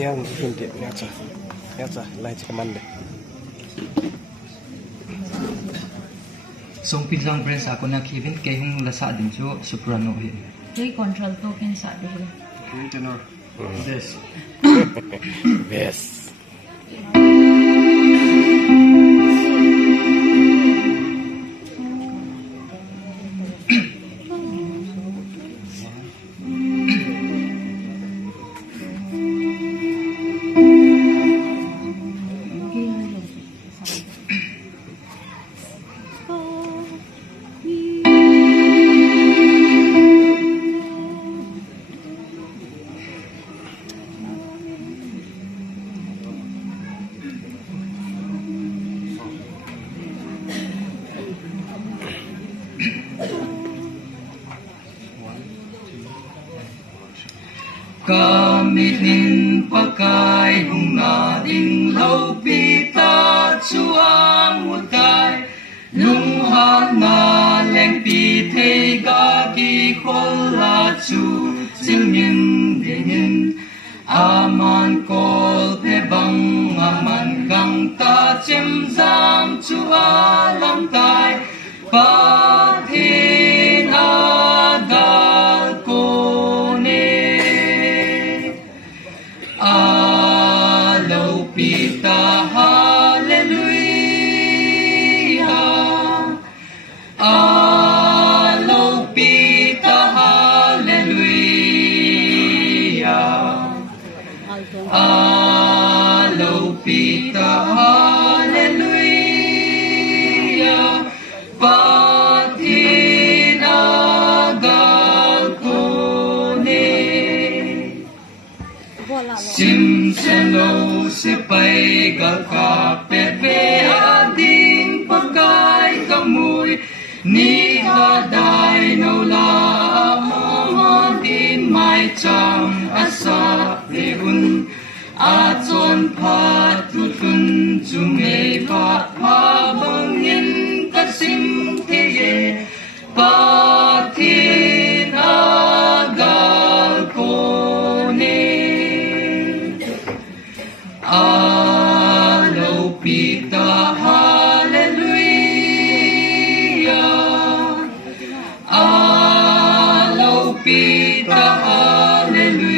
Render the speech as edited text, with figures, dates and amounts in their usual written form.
yang hindi nyata lain kamande. Song pinjang friends ako na Kevin kay hong lasa din so soprano hin. Kay control token sa dili. Okay, tenor. Yes. Yes. Kamitin pakai hung nading laupita chuang mutai lungha na leng pi thei ga ki khol la chu singin dingin aman kol pe bang aman gang ta chem zam chu alam tai pa thin agal ko Pita hallelujah Alo Pita hallelujah Alo Pita hallelujah Patin agal kone Sim selo se pai ga ka pe pe ading pagai kamui ni ha dai no la mo din mai chang asa le un a chon pha tu tun chung e pa pa bang yin ka sim te ye pa tin agal kone Alo Pita hallelujah Alo Pita hallelujah